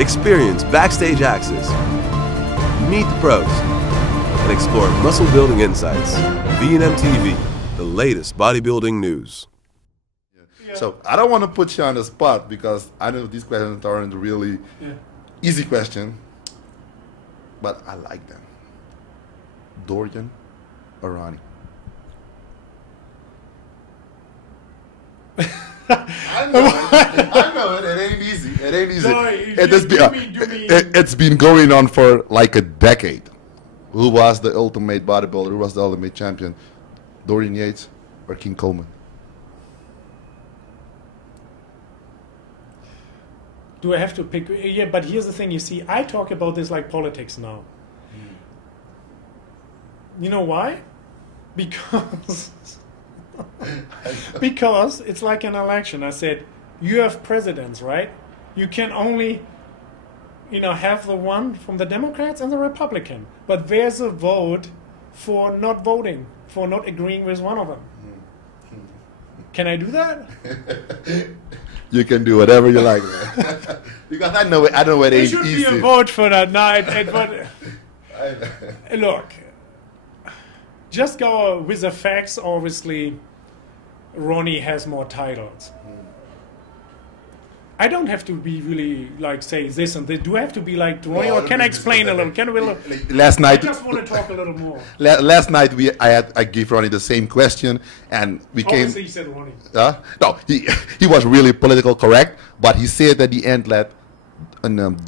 Experience backstage access, meet the pros, and explore muscle building insights. VNM-tv, the latest bodybuilding news. So I don't want to put you on the spot because I know these questions aren't really easy question, but I like them. Dorian or Ronnie? I know it. It ain't easy. It ain't easy. No, it's been going on for like a decade. Who was the ultimate bodybuilder? Who was the ultimate champion? Dorian Yates or King Coleman? Do I have to pick? Yeah, but here's the thing. You see, I talk about this like politics now. You know why? Because because it's like an election. I said, you have presidents, right? You can only, have the one from the Democrats and the Republican. But there's a vote for not voting, for not agreeing with one of them. Can I do that? You can do whatever you like, man. Because I know it ain't easy. There should be a vote for that night. Look, just go with the facts. Obviously, Ronnie has more titles. I don't have to be really like say this and this. Do I have to be like Ronnie, or can I explain a little? Can we? Last night, I just want to talk a little more. Last night I gave Ronnie the same question, and we came. Obviously, he said Ronnie. No, he was really political correct, but he said at the end that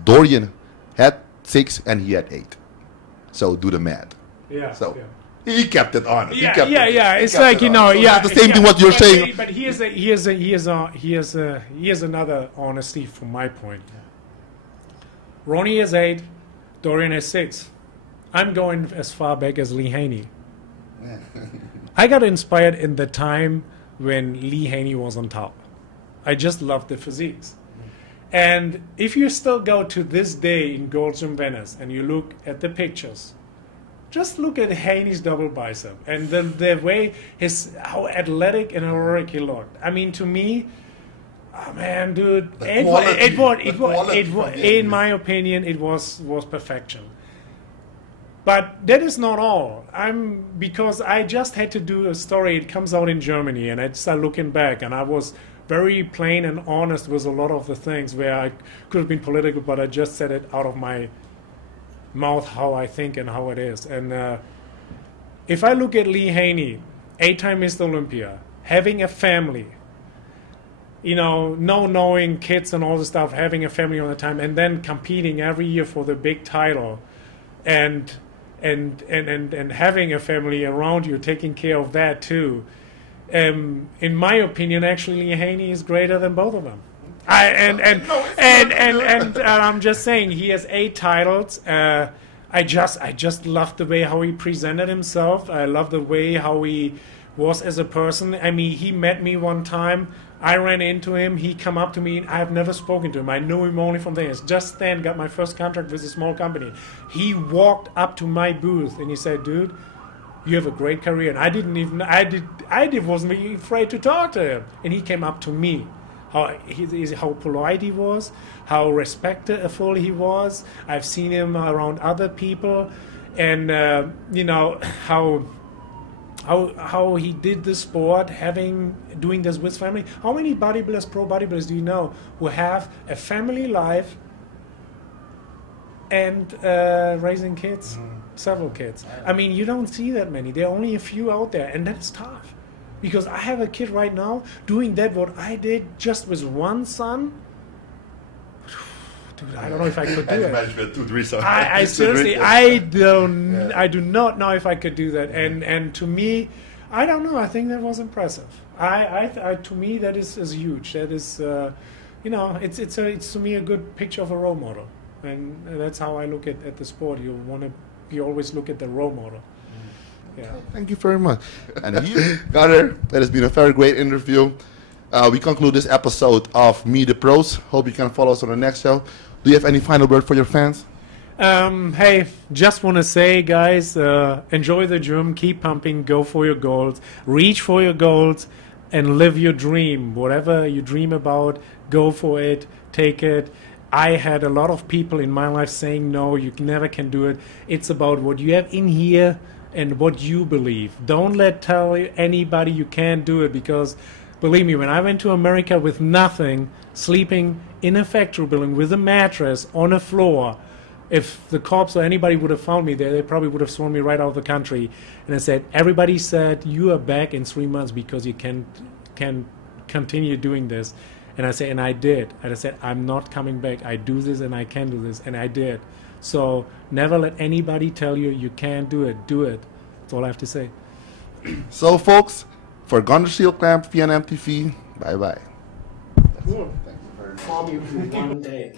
Dorian had 6 and he had 8. So do the math. Yeah. So. Yeah. He kept it honest. Yeah. It's like It's the same thing what you're saying. But here's another honesty from my point. Ronnie has 8, Dorian has 6. I'm going as far back as Lee Haney. I got inspired in the time when Lee Haney was on top. I just loved the physiques. And if you still go to this day in Gold's Gym Venice and you look at the pictures, just look at Haney's double bicep and the way how athletic and heroic he looked. I mean, to me, oh man, dude, in my opinion, it was perfection. But that is not all. Because I just had to do a story. It comes out in Germany, and I started looking back, and I was very plain and honest with a lot of the things where I could have been political, but I just said it out of my mouth how I think and how it is. And if I look at Lee Haney, 8-time Mr. Olympia, having a family, no knowing kids and all the stuff, having a family all the time, and then competing every year for the big title, and having a family around you, taking care of that too. In my opinion, actually, Lee Haney is greater than both of them. I'm just saying he has 8 titles. I just love the way how he presented himself. I love the way how he was as a person. I mean, he met me one time. I ran into him. He come up to me. I have never spoken to him. I knew him only from there. Just then got my first contract with a small company. He walked up to my booth and he said, "Dude, you have a great career." And I wasn't even afraid to talk to him. And he came up to me. How polite he was, how respectful he was. I've seen him around other people, and how he did the sport, doing this with family. How many bodybuilders, pro bodybuilders, do you know who have a family life and raising kids, several kids? I mean, you don't see that many. There are only a few out there, and that's tough. Because I have a kid right now doing that what I did just with one son. Dude, I don't know if I could do it. Imagine with 2, 3 sons. I seriously, I do not know if I could do that. And to me, I don't know. I think that was impressive. To me, that is huge. That is, it's to me a good picture of a role model, and that's how I look at the sport. You always look at the role model. Yeah. Thank you very much. And Gunter, that has been a very great interview. We conclude this episode of Meet the Pros. Hope you can follow us on the next show. Do you have any final word for your fans? Hey, just want to say, guys, enjoy the gym, keep pumping, go for your goals, reach for your goals, and live your dream. Whatever you dream about, go for it, take it. I had a lot of people in my life saying, no, you never can do it. It's about what you have in here and what you believe. Don't tell anybody you can't do it, because believe me, when I went to America with nothing, sleeping in a factory building with a mattress on a floor, if the cops or anybody would have found me there, they probably would have thrown me right out of the country. And I said, everybody said, you are back in 3 months because you can continue doing this. And I said, and I did. And I said, I'm not coming back. I do this and I can do this. And I did. So never let anybody tell you you can't do it. Do it. That's all I have to say. So, folks, for Gunter Schlierkamp, VNM-tv, bye-bye. Form you in one day.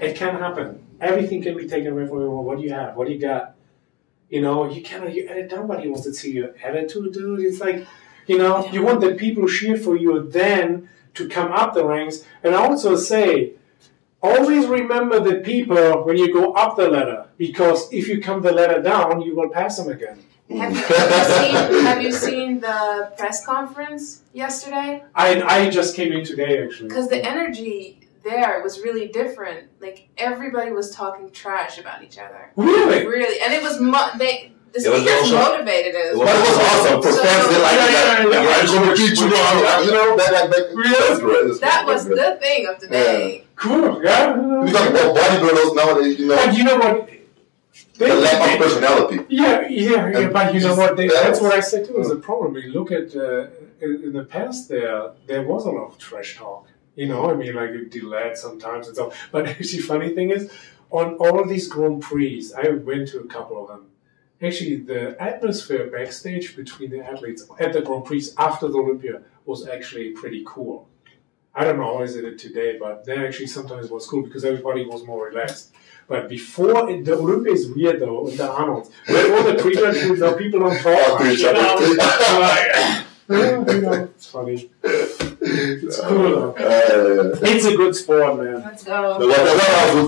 It can happen. Everything can be taken away from you. What do you have? What do you got? You know, you cannot. Nobody wants to see your attitude, dude. It's like, you know, you want the people who cheer for you then to come up the ranks. And I also say, always remember the people when you go up the ladder, because if you come the ladder down, you will pass them again. Have you seen the press conference yesterday? I just came in today, actually. Because the energy there was really different. Like, everybody was talking trash about each other. Really? Really. And it was, the speakers motivated us. But it was awesome. For fans, they like that was the thing of the day. Cool, yeah. Because bodybuilders nowadays, you know. But you know what? The lack of personality. Yeah, but you know what? That's what I said too. Is a problem. We look at in the past. There was a lot of trash talk. You know, I mean, like it delayed sometimes and so. But actually, funny thing is, on all of these Grand Prix, I went to a couple of them. Actually, the atmosphere backstage between the athletes at the Grand Prix after the Olympia was actually pretty cool. I don't know how is it today, but then actually sometimes it was cool because everybody was more relaxed. But before, the Olympia is weird though, with the Arnolds. When all the pre-judges are people on top, you know, it's funny. It's cool though. It's a good sport, man. Let's go. Do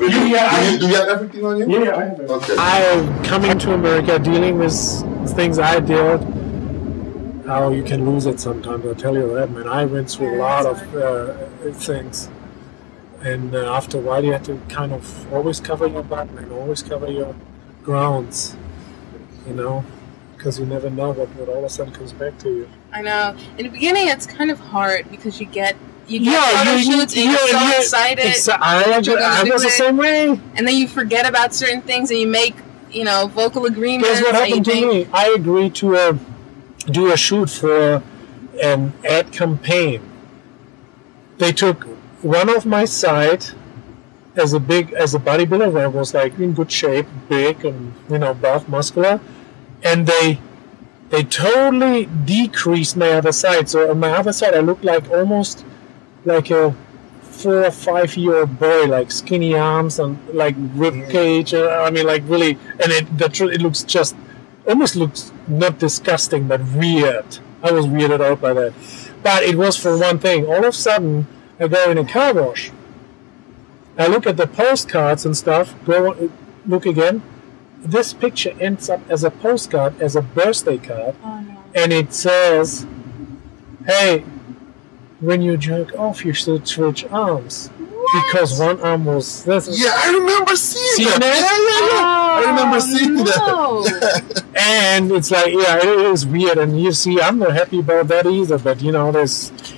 you have everything on you? Yeah, I have it. Okay. I'm coming to America, dealing with things I did. How you can lose it sometimes, I'll tell you that, man. I went through a lot of things. And after a while, you have to kind of always cover your butt and always cover your grounds, you know, because you never know what all of a sudden comes back to you. I know. In the beginning, it's kind of hard because you get photo shoots and you're so excited. I was the same way. And then you forget about certain things and you make, you know, vocal agreements. Guess what happened to me? I agreed to do a shoot for an ad campaign. They took one of my side as a bodybuilder where I was like in good shape, big and, you know, buff, muscular, and they totally decreased my other side. So on my other side, I looked like almost like a 4 or 5 year old boy, like skinny arms and like rib cage. I mean, like really, and it looks just almost looks not disgusting, but weird. I was weirded out by that. But it was for one thing. All of a sudden, I go in a car wash. I look at the postcards and stuff. Go look again. This picture ends up as a postcard, as a birthday card, and it says, "Hey, when you jerk off, you should switch arms." What? Because one arm was this. Yeah, I remember seeing that. I remember seeing that. And it's like, yeah, it is weird. And you see, I'm not happy about that either. But you know,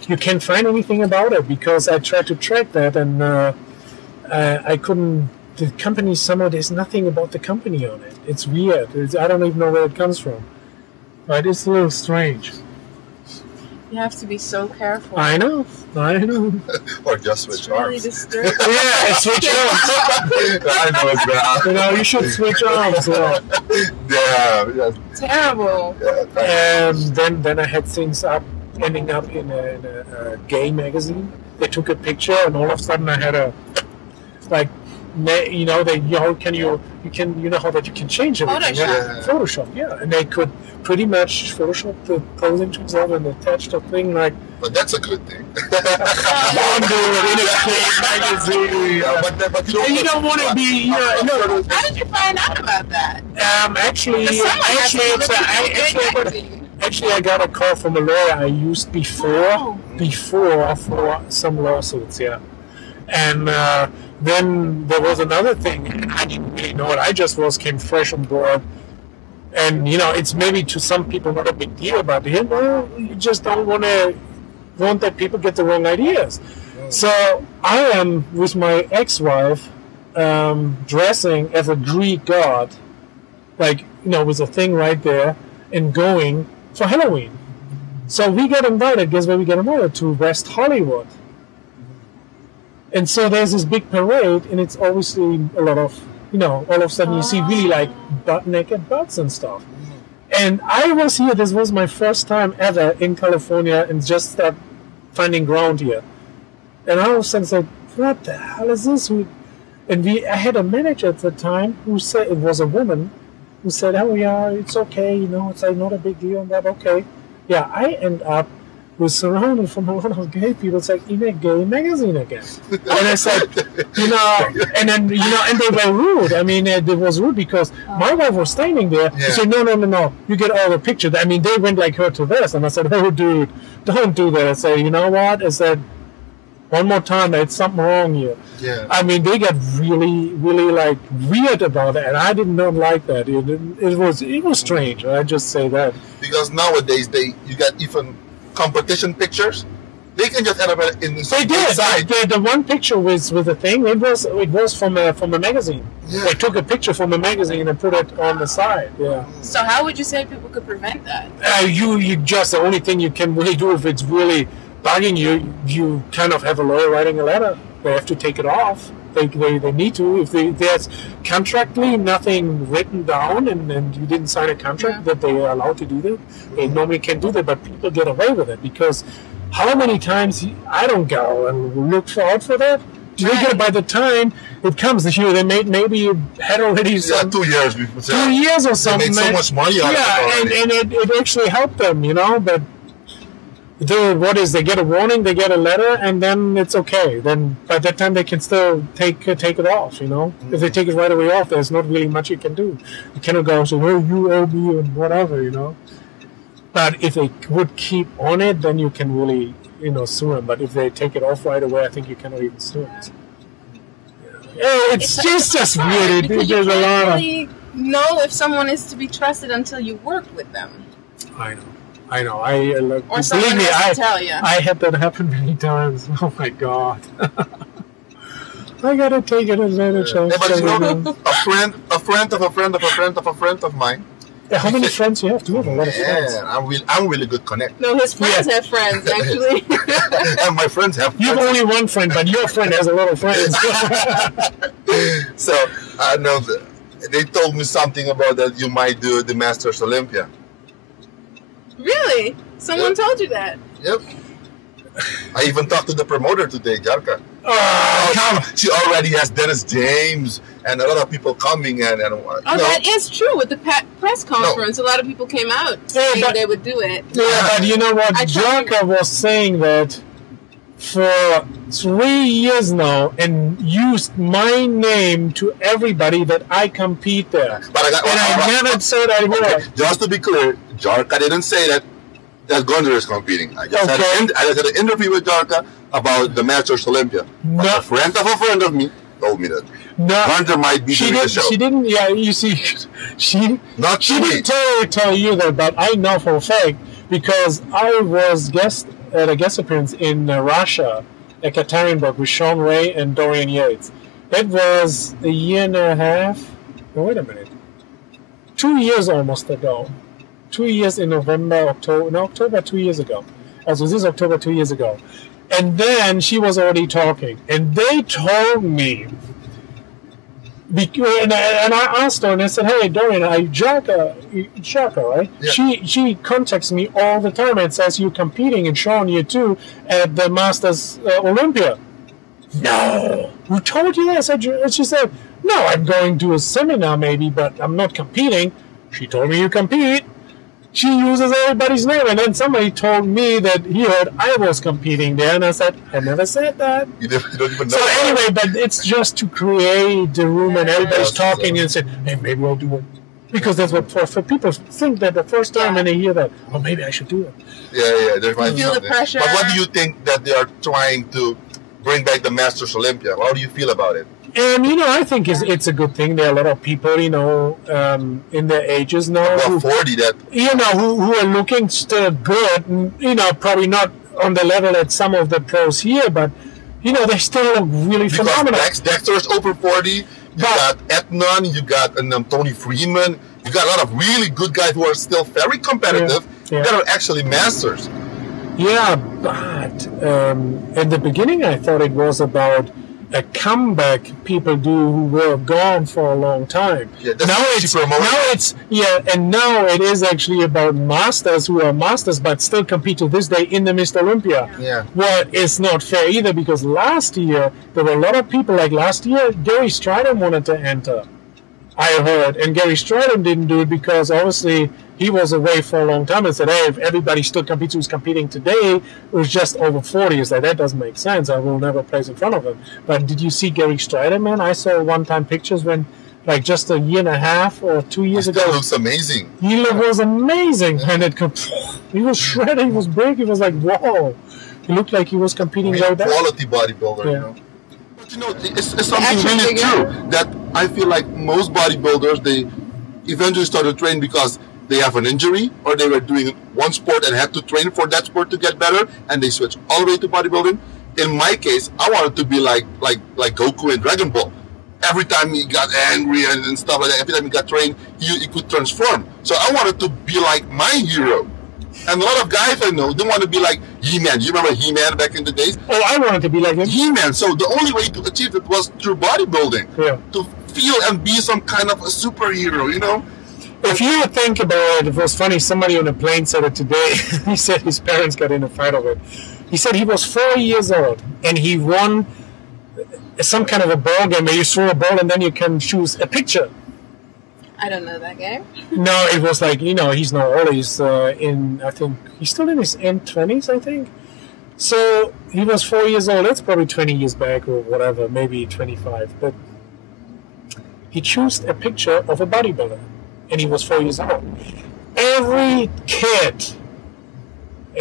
you can't find anything about it because I tried to track that, and I couldn't. The company somehow there's nothing about the company on it. It's weird. I don't even know where it comes from. But it's a little strange. You have to be so careful. I know. Or just switch really arms. Disturbing. Yeah, switch arms. I know it's bad. You know, you should switch arms. Yeah. Terrible. Yeah, and then I had things ending up in a gay magazine. They took a picture, and all of a sudden I had a you know how that you can change everything. Photoshop, yeah, and they could pretty much Photoshop the posing themselves and attach the thing like. But that's a good thing. In a gay magazine. But you don't want to be. How did you find out about that? Actually, I got a call from a lawyer I used before for some lawsuits, yeah. And then there was another thing, and I didn't really know it. I just came fresh on board. And, you know, it's maybe to some people not a big deal, but you know, you just don't want that people get the wrong ideas. So I am, with my ex-wife, dressing as a Greek god, like, you know, with a thing right there, and going for Halloween. So we get invited, guess where we get invited? To West Hollywood. And so there's this big parade, and it's obviously a lot of, you know, all of a sudden you see really like naked butts and stuff. And I was here, this was my first time ever in California, and just start finding ground here. And I was said, what the hell is this? And I had a manager at the time who said, it was a woman, who said, oh yeah, it's okay, you know, it's like not a big deal, and that, okay. Yeah, I end up was surrounded from a lot of gay people. It's like in a gay magazine again. And I said, you know, and then, you know, and they were rude. I mean, it was rude because my wife was standing there. Yeah. She said, no, you get all the pictures. I mean, they went like her to this. And I said, oh, dude, don't do that. I said, you know what? I said, one more time, there's something wrong here. Yeah. I mean, they got really, really like weird about it, and I did not like that. It was strange. I just say that because nowadays you got even competition pictures. They can just end up in the side. The one picture with the thing. It was from a magazine. Yeah. They took a picture from a magazine and put it on the side. Yeah. So how would you say people could prevent that? You just the only thing you can really do if it's really bugging you, you kind of have a lawyer writing a letter. They have to take it off. They need to. If there's contractually nothing written down and you didn't sign a contract that they are allowed to do that, they normally can't do that, but people get away with it because how many times I don't go and look out for that? By the time it comes this year, they maybe you had already 2 years before. 2 years or something. They made so much money out of it. And it actually helped them, you know, but they get a warning, they get a letter, and then it's okay. Then by that time they can still take it off, you know. If they take it right away off, there's not really much you can do. You cannot go and say, well, you owe me and whatever, you know. But if they would keep on it, then you can really, you know, sue them. But if they take it off right away, I think you cannot even sue it. It's just weird. There's a lot of... You can't really know if someone is to be trusted until you work with them. I know. Or someone has to tell you. I had that happen many times. Oh my God. I gotta take it advantage of. Yeah, but you know, a friend of a friend of a friend of a friend of mine. Yeah, how many friends you have? Do you have a lot of friends? Yeah, I'm really good connect. No, his friends have friends, actually. And my friends have friends. You have only one friend, but your friend has a lot of friends. So, I know they told me something about that you might do the Masters Olympia. Really? Someone told you that? Yep. I even talked to the promoter today, Jarka. She already has Dennis James and a lot of people coming and that is true. With the press conference, a lot of people came out saying they would do it. Yeah, but you know what? Jarka was saying that for 3 years now and used my name to everybody that I compete there. But I never said that here. Okay. Just to be clear, Jarka didn't say that Gunter is competing. I just had an interview with Jarka about the Masters Olympia. No. A friend of me told me that. No. Gunter might be doing the show. She didn't, you see, she didn't tell you that, but I know for a fact because I was at a guest appearance in Russia, at Ekaterinburg with Sean Ray and Dorian Yates. It was a year and a half. No, wait a minute. 2 years almost ago. 2 years in October 2 years ago. So this is October 2 years ago. And then she was already talking. And they told me, and I asked her and I said, hey, Dorian, Jarka, right? Yeah. She contacts me all the time and says you're competing and showing you too at the Masters Olympia. No. Who told you that? And she said, no, I'm going to a seminar maybe, but I'm not competing. She told me you compete. She uses everybody's name, and then somebody told me that he heard I was competing there, and I said, I never said that. You don't even know. So anyway, but it's just to create the room, and everybody's talking and say, hey, maybe I'll do it. Because that's what for people think that the first time when they hear that, oh, maybe I should do it. Yeah, there might be feel the pressure. But what do you think that they are trying to bring back the Masters Olympia. How do you feel about it? And, you know, I think it's a good thing. There are a lot of people, you know, in their ages now. About 40 that... You know, who are looking still good. And, you know, probably not on the level at some of the pros here, but, you know, they still look really phenomenal. Dexter is over 40. You got Etnan, you got Tony Freeman. You got a lot of really good guys who are still very competitive that are actually masters. Yeah, but in the beginning I thought it was about a comeback people do who were gone for a long time. Yeah, now it is actually about masters who are masters but still compete to this day in the Mr. Olympia. Yeah. Well, it's not fair either, because last year there were a lot of people, like last year Gary Stridham wanted to enter, I heard, and Gary Stridham didn't do it because obviously he was away for a long time and said, hey, if everybody still competes who's competing today, it was just over 40. It's like, that doesn't make sense. I will never place in front of him. But did you see Gary Stridham, man? I saw one-time pictures when, like, just a year and a half or 2 years ago. He looks amazing. He was amazing. And he was shredded. He was big. He was like, whoa. He looked like he was competing right there. Quality bodybuilder, you know. But, you know, it's something really true that I feel like most bodybuilders, they eventually started training because they have an injury, or they were doing one sport and had to train for that sport to get better, and they switch all the way to bodybuilding. In my case, I wanted to be like Goku in Dragon Ball. Every time he got angry and stuff like that, every time he got trained, he could transform. So I wanted to be like my hero. And a lot of guys I know, they want to be like He-Man. You remember He-Man back in the days? Oh, I wanted to be like him. He-Man. So the only way to achieve it was through bodybuilding. Yeah. To feel and be some kind of a superhero, you know? If you think about it was funny, somebody on a plane said it today. He said his parents got in a fight over it. He said he was 4 years old and he won some kind of a ball game where you throw a ball and then you can choose a picture. I don't know that game. No, it was like, you know, he's not old. He's I think, he's still in his end 20s, I think. So he was 4 years old. That's probably 20 years back or whatever, maybe 25. But he chose a picture of a bodybuilder. And he was 4 years old. Every kid,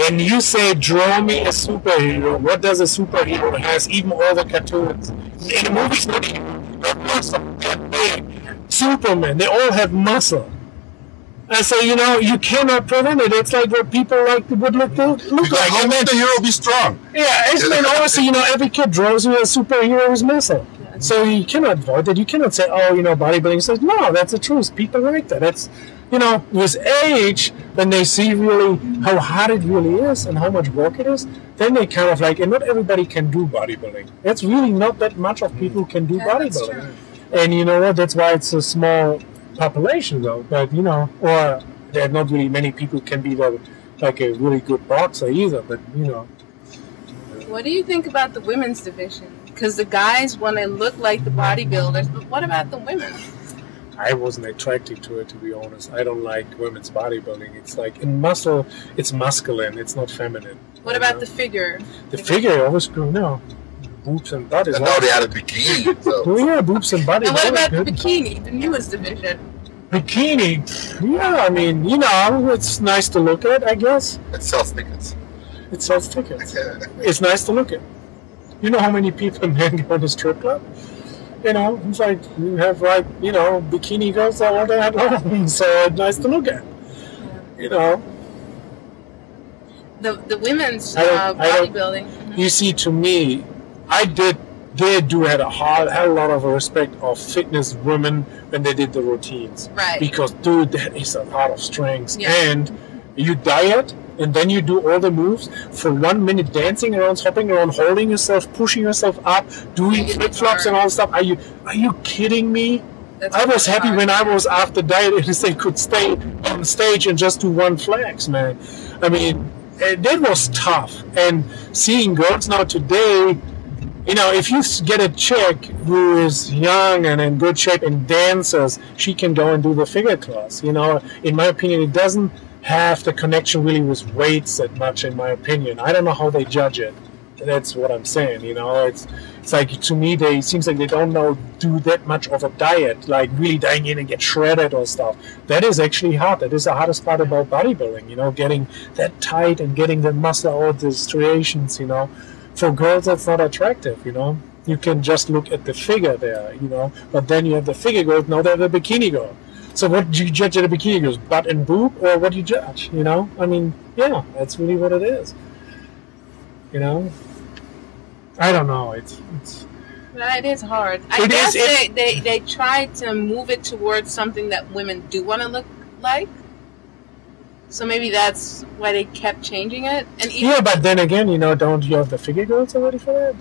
and you say, draw me a superhero. What does a superhero has? Even all the cartoons. In the movies, not even. They're big. Superman, they all have muscle. I say, you know, you cannot prevent it. It's like what people like would look like. How can the hero be strong? Yeah, and obviously, you know, every kid draws you a superhero's muscle. So you cannot avoid that. You cannot say, oh, you know, bodybuilding says, no, that's the truth. People like that. That's, you know, with age, when they see really how hard it really is and how much work it is, then they kind of like, and not everybody can do bodybuilding. It's really not that much of people who can do bodybuilding. And you know what? That's why it's a small population, though. But, you know, or there are not really many people who can be like a really good boxer either. But, you know. What do you think about the women's division? Because the guys want to look like the bodybuilders, but what about the women? I wasn't attracted to it, to be honest. I don't like women's bodybuilding. It's like in muscle, it's masculine, it's not feminine. What about the figure? The figure, always good, no. Boobs and butt is and now they had a bikini. So. Oh, yeah, boobs and butt. And what about the bikini, the newest division? Bikini, yeah, I mean, you know, it's nice to look at, I guess. It sells tickets. It sells tickets. It's nice to look at. You know how many people men go to strip club? You know, it's like you have like, you know, bikini girls all day long, so it's nice to look at. You know. The women's bodybuilding. You see, to me, they had a lot of respect of fitness women when they did the routines. Right. Because, dude, that is a lot of strength. Yeah. And you diet, and then you do all the moves for 1 minute, dancing around, hopping around, holding yourself, pushing yourself up, doing flip-flops and all that stuff. Are you kidding me? I was happy when I was after diet and they could stay on stage and just do one flex, man. I mean, that was tough. And seeing girls now today, you know, if you get a chick who is young and in good shape and dances, she can go and do the figure class. You know, in my opinion, it doesn't have the connection really with weights that much, in my opinion. I don't know how they judge it. That's what I'm saying, you know. It's like, to me, it seems like they don't do that much of a diet, like really dying in and get shredded or stuff. That is actually hard. That is the hardest part about bodybuilding, you know, getting that tight and getting the muscle out, the striations, you know. for girls that's not attractive, you know. You can just look at the figure there, you know, but then you have the figure girls, now they're the bikini girl. So what do you judge at a bikini girls, butt and boob, or what do you judge, you know? I mean, yeah, that's really what it is, you know. I don't know, it's It is hard. I guess they try to move it towards something that women do want to look like. So maybe that's why they kept changing it. And yeah, but then again, you know, don't you have the figure girls already for that?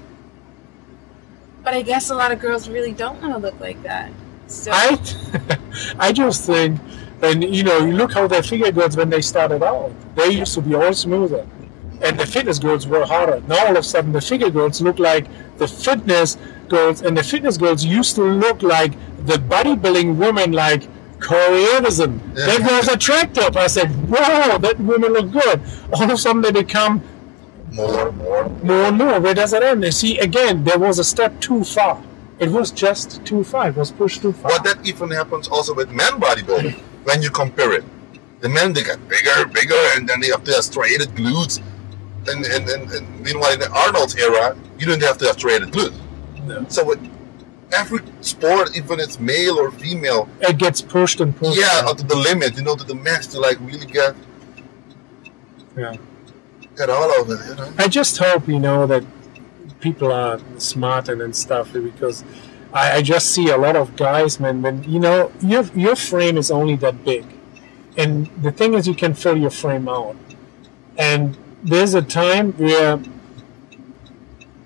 But I guess a lot of girls really don't want to look like that. So I just think, and you know, you look how the figure girls when they started out, they used to be all smoother, and the fitness girls were harder. Now all of a sudden, the figure girls look like the fitness girls, and the fitness girls used to look like the bodybuilding women, like Corey Anderson. That was attractive. I said, wow, that women look good. All of a sudden they become more and more. Where does it end? You see, again, there was a step too far. It was just too far. It was pushed too far. But that even happens also with men bodybuilding. When you compare it, the men, they get bigger, and then they have to have striated glutes. And meanwhile, in the Arnold's era, you didn't have to have striated glutes. No. So with every sport, even it's male or female, it gets pushed and pushed. Yeah, up to the limit, you know, to the max, to like really get all of it, you know. I just hope, you know, that people are smart and stuff, because I just see a lot of guys, man, when, you know, your frame is only that big. And the thing is, you can fill your frame out. And there's a time where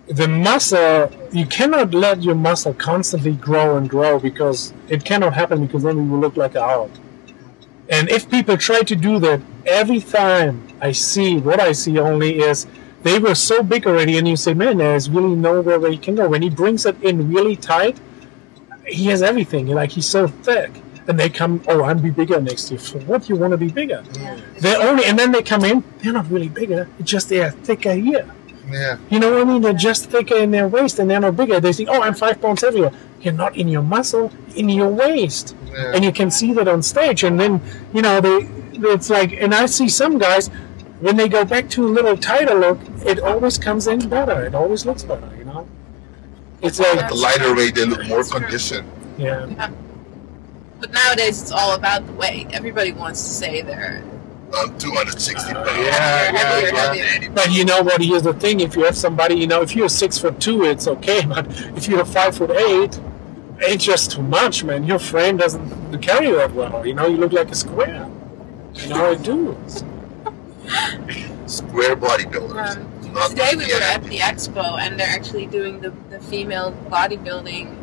the muscle, you cannot let your muscle constantly grow and grow, because it cannot happen, because then you will look like a Hulk. And if people try to do that, every time what I see only is they were so big already, and you say, man, there's really nowhere where he can go. When he brings it in really tight, he has everything. Like, he's so thick. And they come, oh, I'll be bigger next year. For what, you want to be bigger? Yeah. And then they come in, they're not really bigger. It's just they're thicker here. Yeah. You know what I mean? They're just thicker in their waist, and they're not bigger. They think, oh, I'm 5 pounds heavier. You're not in your muscle, in your waist. Yeah. And you can see that on stage. And then, you know, it's like, and I see some guys, when they go back to a little tighter look, it always comes in better. It always looks better, you know? It's like the lighter weight, they look more conditioned. Yeah. But nowadays, it's all about the weight. Everybody wants to say they're 260 pounds. Yeah. But you know what? Here's the thing: if you have somebody, you know, if you're 6'2", it's okay. But if you're 5'8", it's just too much, man. Your frame doesn't carry that well. You know, you look like a square. You know, I do. Square bodybuilders. Today we were at the expo, and they're actually doing the female bodybuilding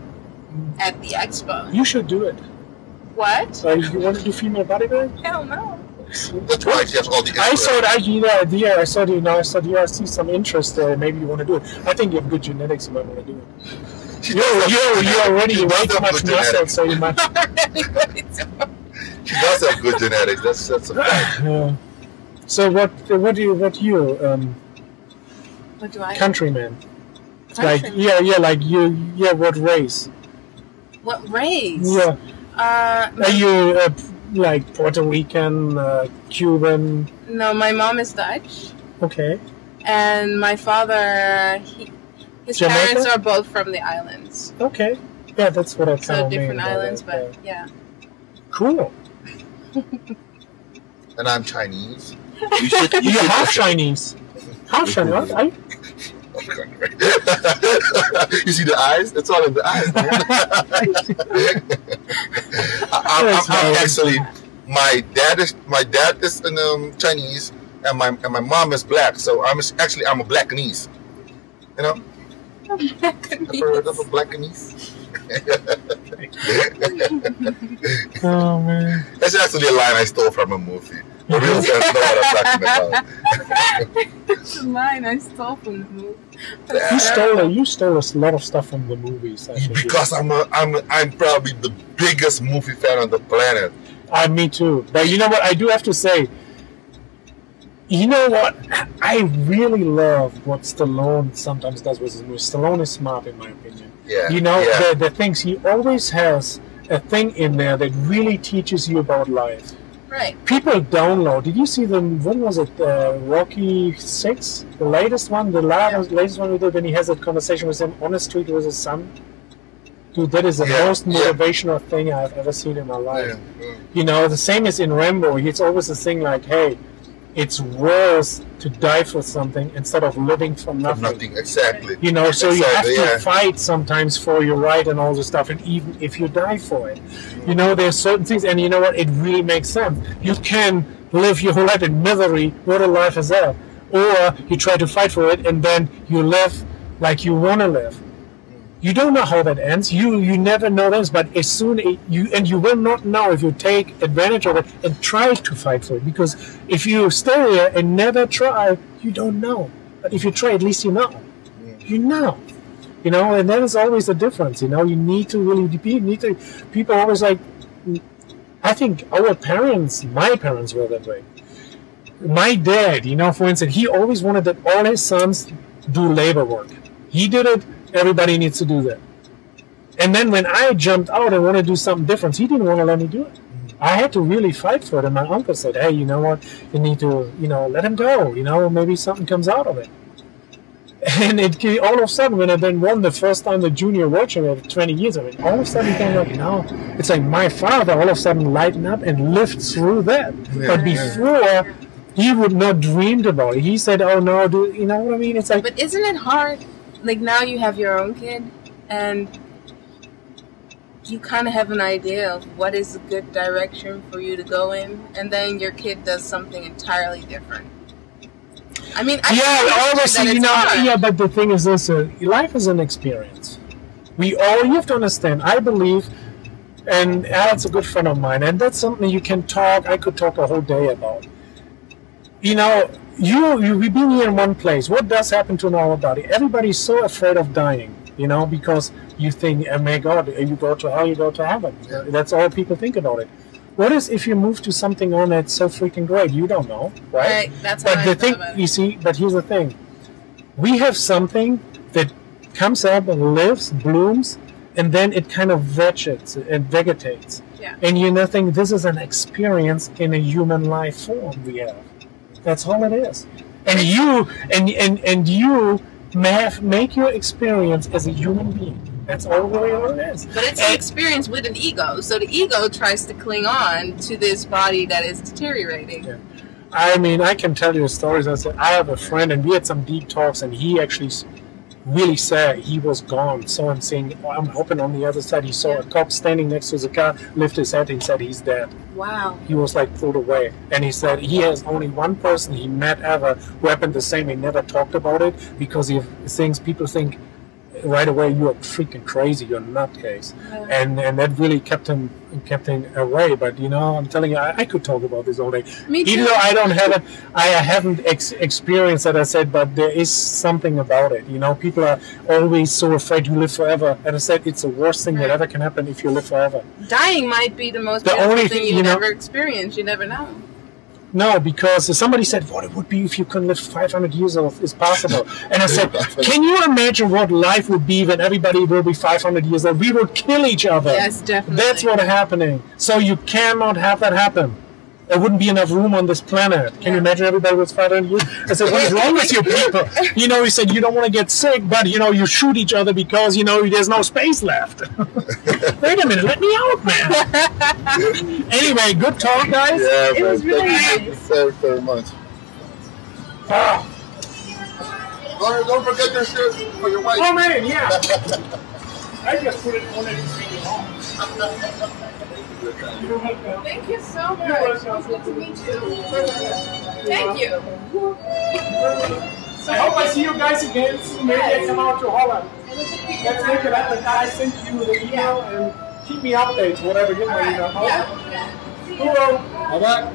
at the expo. You should do it. What? You want to do female bodybuilding? Hell no. That's why she has all the. I saw that idea. I saw I see some interest there. Maybe you want to do it. I think you have good genetics. You might want to do it. You're already way too much muscle, so you might. She does have good genetics. That's a fact. Yeah. So what do you what do I? Countryman. Like what race? What race? Yeah. Are you like Puerto Rican, Cuban? No, my mom is Dutch. Okay. And my father, his Jamaica? parents are both from the islands. Okay. Yeah, that's what I kind of So mean. different islands, but yeah. Cool. And I'm Chinese. You're half Chinese. Half Chinese, right? You see the eyes? It's all in the eyes, man. I'm actually, my dad is Chinese, and my mom is black. So I'm a Blackanese. You know? Ever heard of a Blackanese? Oh man! That's actually a line I stole from a movie. The real fans know what I'm talking about. It's a line I stole from the movie. You stole a lot of stuff from the movies. Because I'm probably the biggest movie fan on the planet. Me too. But you know what? I do have to say. You know what? I really love what Stallone sometimes does with his movies. Stallone is smart, in my opinion. Yeah. You know, the things he always has a thing in there that really teaches you about life. Right. People download. Did you see when was it, Rocky 6? The latest one? The latest one we did when he has that conversation with him on the street with his son? Dude, that is the most motivational thing I've ever seen in my life. You know, the same as in Rambo. It's always a thing like, hey, it's worse to die for something instead of living for nothing. Exactly. You know, so you have to fight sometimes for your right and all this stuff, and even if you die for it. You know, there's certain things, and you know what, it really makes sense. You can live your whole life in misery, what a life is that? Or you try to fight for it, and then you live like you want to live. You don't know how that ends. You never know this, but as soon you will not know if you take advantage of it and try to fight for it. Because if you stay there and never try, you don't know. But if you try, at least you know. You know. You know, and that is always the difference. You know, you need to really people always like. I think our parents, my parents were that way. My dad, you know, for instance, he always wanted that all his sons do labor work. He did it. Everybody needs to do that. And then when I jumped out and wanted to do something different, he didn't want to let me do it. I had to really fight for it. And my uncle said, hey, you know what? You need to, you know, let him go. You know, maybe something comes out of it. And all of a sudden, when I then won the first time the junior world championship after 20 years of it, all of a sudden it came like, you know, it's like my father all of a sudden lightened up and lived through that. But before, he would not dreamed about it. He said, oh, no, dude, you know what I mean? It's like... But isn't it hard? Like, now you have your own kid, and you kind of have an idea of what is a good direction for you to go in, and then your kid does something entirely different. I mean, obviously, you know, hard. But the thing is this, life is an experience. You have to understand, I believe, and Alan's a good friend of mine, and that's something I could talk a whole day about. You know, we've been here in one place. What does happen to our body? Everybody's so afraid of dying, you know, because you think, oh my God, you go to hell, you go to heaven. That's all people think about it. What is if you move to something on that's so freaking great? You don't know, right? That's how I thought about it. You see, but here's the thing. We have something that comes up and lives, blooms, and then it kind of vegetates. Yeah. And you know, think this is an experience in a human life form we have. That's all it is. And you make your experience as a human being. That's all it is. But it's an experience with an ego. So the ego tries to cling on to this body that is deteriorating. Yeah. I mean, I can tell you stories. I have a friend, and we had some deep talks, and he actually really sad. He was gone. So I'm saying, I'm hoping on the other side he saw a cop standing next to the car, lift his head and said he's dead. Wow. He was like pulled away. And he said he has only one person he met ever who happened the same. He never talked about it because people think right away you're freaking crazy, you're a nutcase. And that really kept him away. But you know, I'm telling you, I could talk about this all day. Me too. Even though I don't have it, I haven't experienced it. I said, but there is something about it. You know, people are always so afraid you live forever, and I said it's the worst thing that ever can happen if you live forever. Dying might be the most beautiful thing you've ever experienced. You never know. No, because somebody said, what it would be if you could live 500 years old is possible. And I said, can you imagine what life would be when everybody will be 500 years old? We would kill each other. Yes, definitely. That's what's happening. So you cannot have that happen. There wouldn't be enough room on this planet. Can you imagine everybody was 500 years? I said, what is wrong with you people? You know, he said, you don't want to get sick, but, you know, you shoot each other because, you know, there's no space left. Wait a minute, let me out, man. Anyway, good talk, guys. Yeah, It was really nice. Thank you very, very much. Don't forget your shirt for your wife. Oh, man, yeah. I just put it on it and take it off. Thank you so much. It was good to meet you. Thank you. I hope I see you guys again soon. Maybe I come out to Holland. Let's make it happen. I sent you the email and keep me updated, whatever you know. Yeah. Cool. Bye-bye.